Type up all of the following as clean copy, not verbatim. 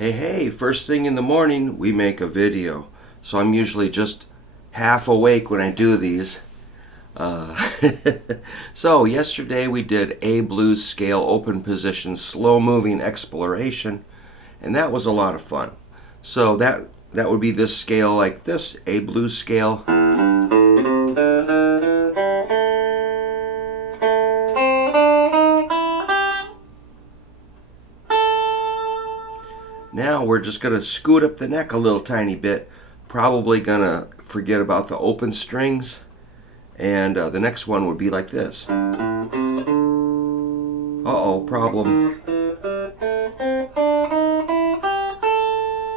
Hey, first thing in the morning, we make a video. So I'm usually just half awake when I do these. Uh, so yesterday we did A blues scale open position slow moving exploration, and that was a lot of fun. So that would be this scale like this, A blues scale. Now we're just going to scoot up the neck a little tiny bit. Probably going to forget about the open strings. And the next one would be like this. Uh-oh, problem.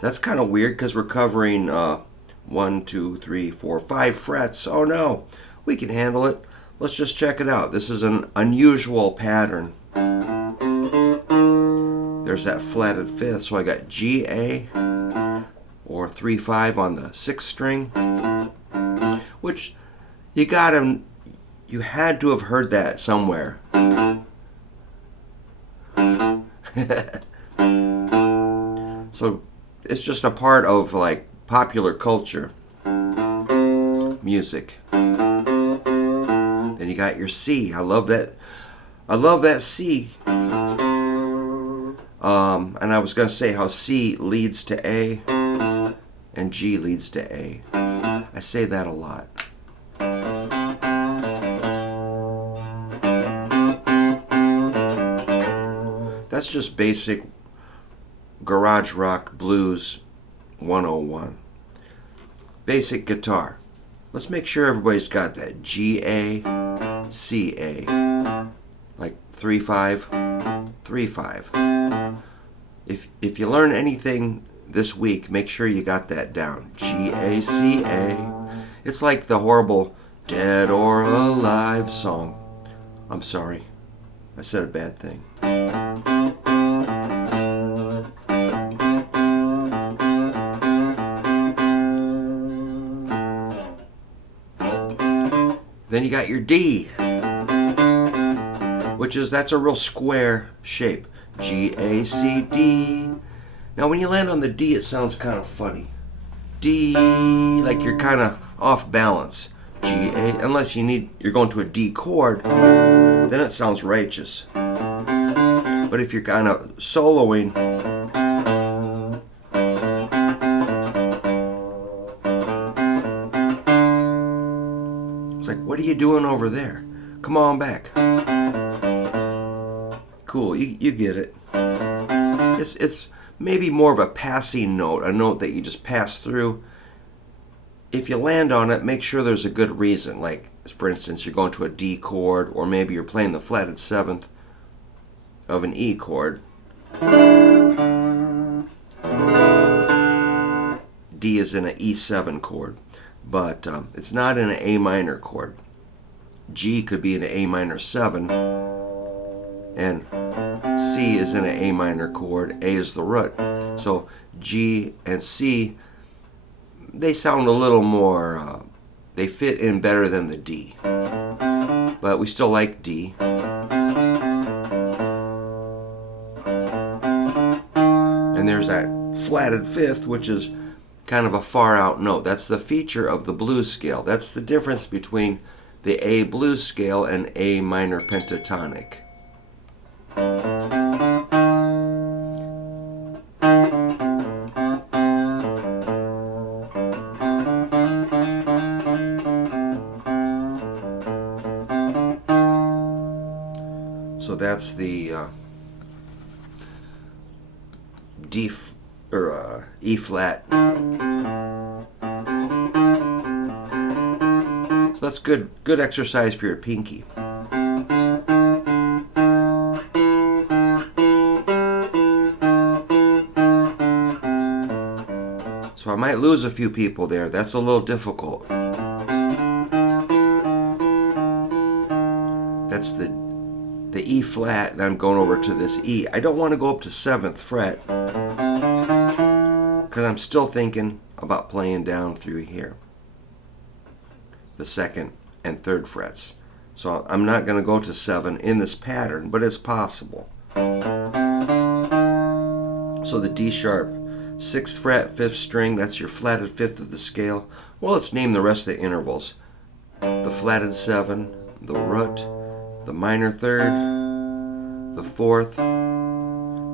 That's kind of weird because we're covering 1, 2, 3, 4, 5 frets. Oh no, we can handle it. Let's just check it out. This is an unusual pattern. There's that flatted fifth, so I got G, A, or 3, 5 on the 6th string, which you had to have heard that somewhere. So it's just a part of like popular culture, music. Then you got your C. I love that C. And I was going to say how C leads to A and G leads to A. I say that a lot. That's just basic garage rock blues 101. Basic guitar. Let's make sure everybody's got that G A, C A, like 3 5, 3 5. If you learn anything this week, make sure you got that down. G A C A. It's like the horrible Dead or Alive song. I'm sorry, I said a bad thing. Then you got your D, that's a real square shape. G, A, C, D. Now when you land on the D, it sounds kind of funny. D, like you're kind of off balance. G, A, unless you're going to a D chord, then it sounds righteous. But if you're kind of soloing, it's like, what are you doing over there? Come on back. Cool, you get it. It's maybe more of a passing note, a note that you just pass through. If you land on it, make sure there's a good reason. Like, for instance, you're going to a D chord, or maybe you're playing the flatted 7th of an E chord. D is in an E7 chord, but it's not in an A minor chord. G could be in an A minor 7, and C is in an A minor chord, A is the root. So G and C, they sound a little more, they fit in better than the D. But we still like D. And there's that flatted 5th, which is kind of a far out note. That's the feature of the blues scale. That's the difference between the A blues scale and A minor pentatonic. So that's the D or E flat. So that's good exercise for your pinky. So I might lose a few people there. That's a little difficult. That's the E flat, and I'm going over to this E. I don't want to go up to 7th fret because I'm still thinking about playing down through here, the 2nd and 3rd frets. So I'm not going to go to 7 in this pattern, but it's possible. So the D sharp, 6th fret, 5th string, that's your flatted 5th of the scale. Well, let's name the rest of the intervals. The flatted 7, the root, the minor 3rd, the 4th,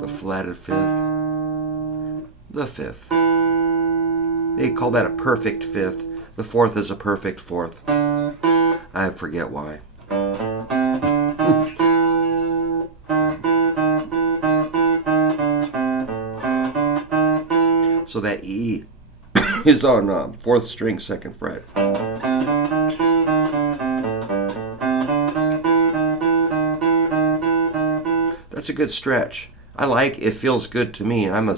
the flatted 5th, the 5th. They call that a perfect 5th. The 4th is a perfect 4th. I forget why. So that E is on 4th string, 2nd fret. That's a good stretch. I like it. Feels good to me. I'm a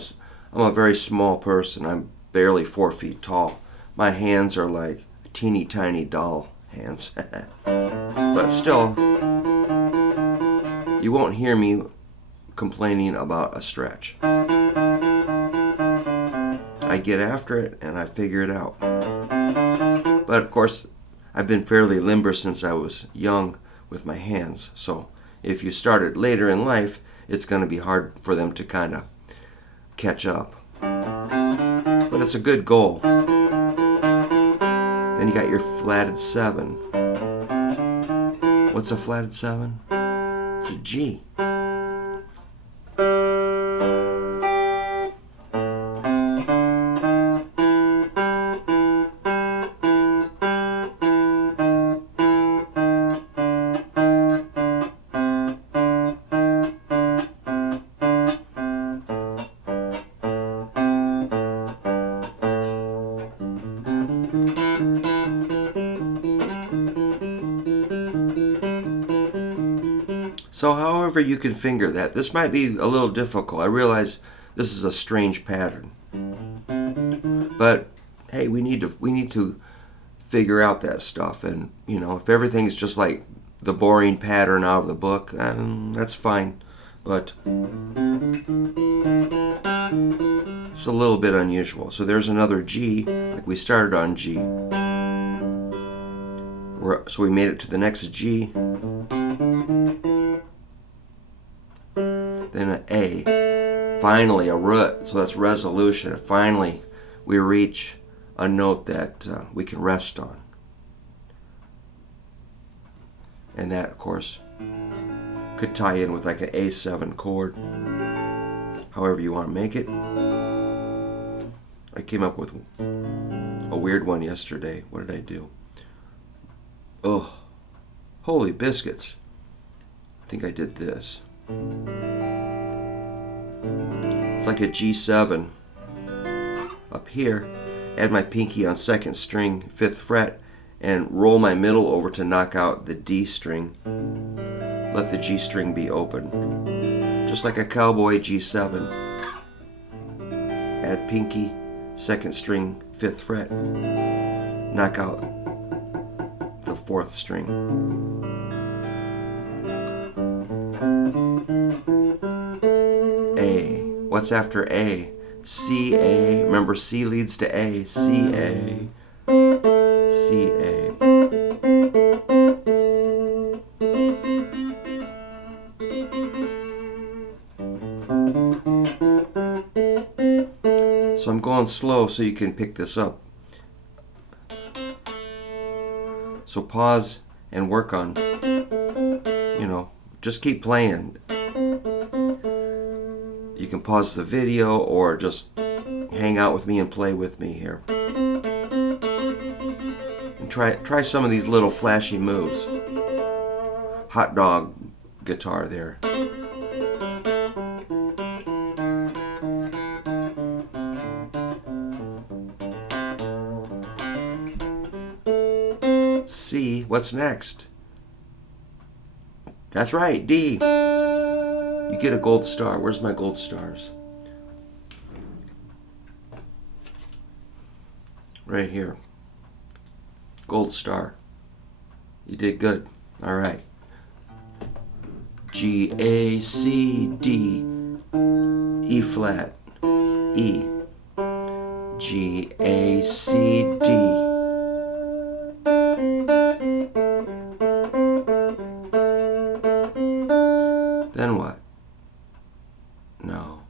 very small person. I'm barely 4 feet tall. My hands are like teeny tiny doll hands. But still, you won't hear me complaining about a stretch. I get after it and I figure it out. But of course, I've been fairly limber since I was young with my hands. So if you started later in life, it's going to be hard for them to kind of catch up. But it's a good goal. Then you got your flatted 7. What's a flatted 7? It's a G. So however you can finger that, this might be a little difficult. I realize this is a strange pattern. But hey, we need to figure out that stuff. And you know, if everything's just like the boring pattern out of the book, that's fine. But it's a little bit unusual. So there's another G, like we started on G. So we made it to the next G. Then an A. Finally, a root. So that's resolution. And finally, we reach a note that we can rest on. And that, of course, could tie in with like an A7 chord. However you want to make it. I came up with a weird one yesterday. What did I do? Oh, holy biscuits. I think I did this. It's like a G7 up here. Add my pinky on 2nd string, 5th fret, and roll my middle over to knock out the D string. Let the G string be open. Just like a cowboy G7. Add pinky, 2nd string, 5th fret. Knock out the 4th string. A. What's after A? C, A. Remember, C leads to A. C, A. C, A. So I'm going slow so you can pick this up. So pause and work on, just keep playing. You can pause the video or just hang out with me and play with me here. And try some of these little flashy moves. Hot dog guitar there. C, what's next? That's right, D. You get a gold star. Where's my gold stars? Right here. Gold star. You did good. All right. G, A, C, D, E flat, E. G, A, C, D. Then what? No.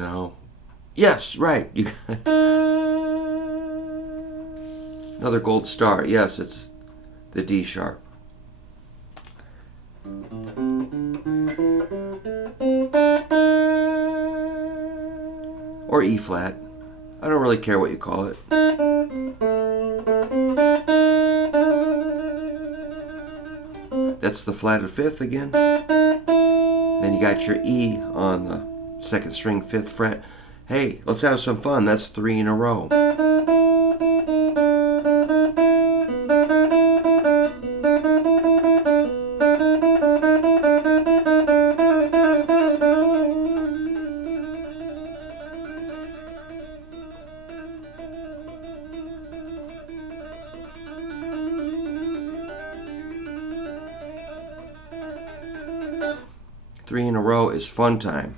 No. Yes, right. You got another gold star. Yes, it's the D sharp. Or E flat. I don't really care what you call it. That's the flatted fifth again. Then you got your E on the second string, 5th fret. Hey, let's have some fun. That's 3 in a row. 3 in a row is fun time.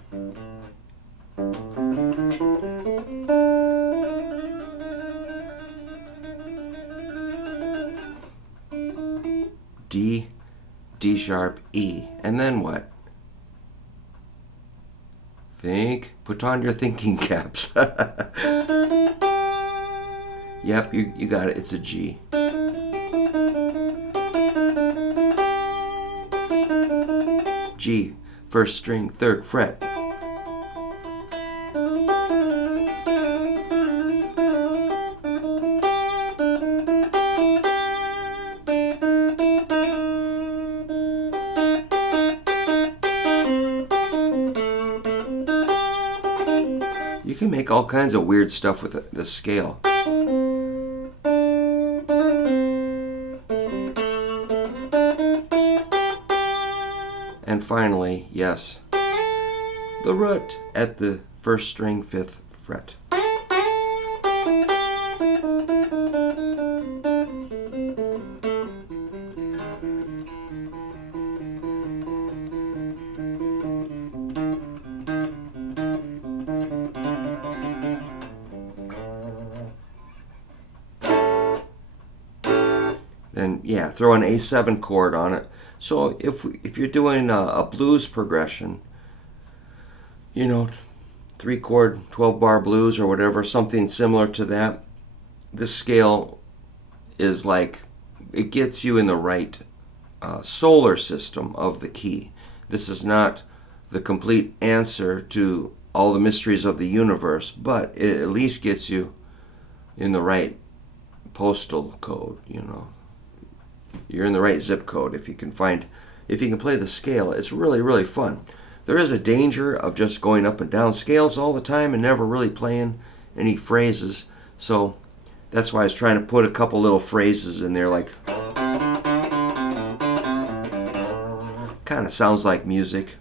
D, D sharp, E. And then what? Think. Put on your thinking caps. Yep, you got it. It's a G. G, 1st string, 3rd fret. You can make all kinds of weird stuff with the scale. And finally, yes, the root at the 1st string, 5th fret. Then, yeah, throw an A7 chord on it. So if you're doing a blues progression, 3-chord, 12-bar blues or whatever, something similar to that, this scale is like, it gets you in the right solar system of the key. This is not the complete answer to all the mysteries of the universe, but it at least gets you in the right postal code, You're in the right zip code if you can play the scale. It's really, really fun. There is a danger of just going up and down scales all the time and never really playing any phrases. So that's why I was trying to put a couple little phrases in there, like kind of sounds like music.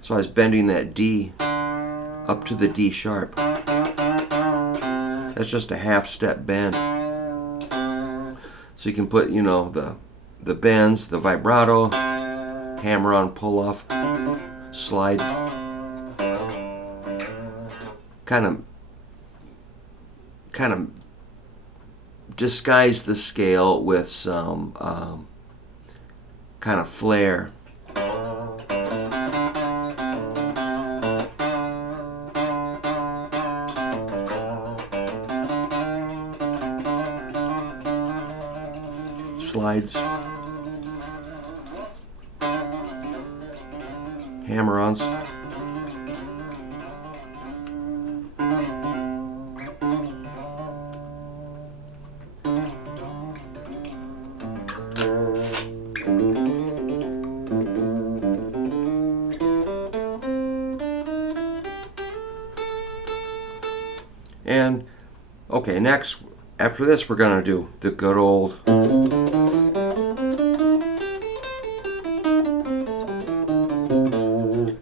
So I was bending that D up to the D sharp. That's just a half step bend. So you can put, the bends, the vibrato, hammer on, pull off, slide. Kind of disguise the scale with some kind of flair. Slides, hammer-ons. And okay, next, after this, we're going to do the good old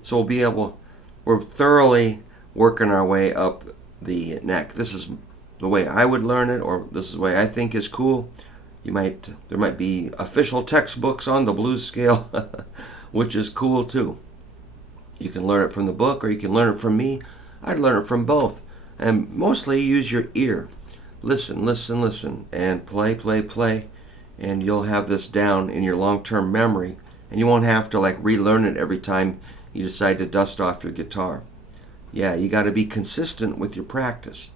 So we're thoroughly working our way up the neck. This is the way I would learn it, or this is the way I think is cool. There might be official textbooks on the blues scale, which is cool too. You can learn it from the book, or you can learn it from me. I'd learn it from both. And mostly use your ear. Listen, listen, listen, and play, play, play. And you'll have this down in your long-term memory. And you won't have to relearn it every time you decide to dust off your guitar. Yeah, you got to be consistent with your practice.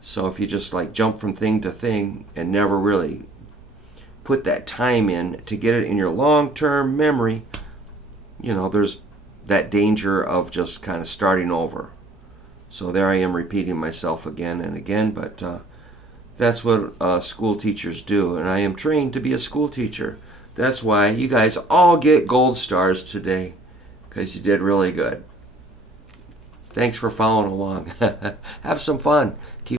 So if you just like jump from thing to thing and never really put that time in to get it in your long-term memory, there's that danger of just kind of starting over. So there I am repeating myself again and again, but that's what school teachers do, and I am trained to be a school teacher. That's why you guys all get gold stars today, because you did really good. Thanks for following along. Have some fun. Keep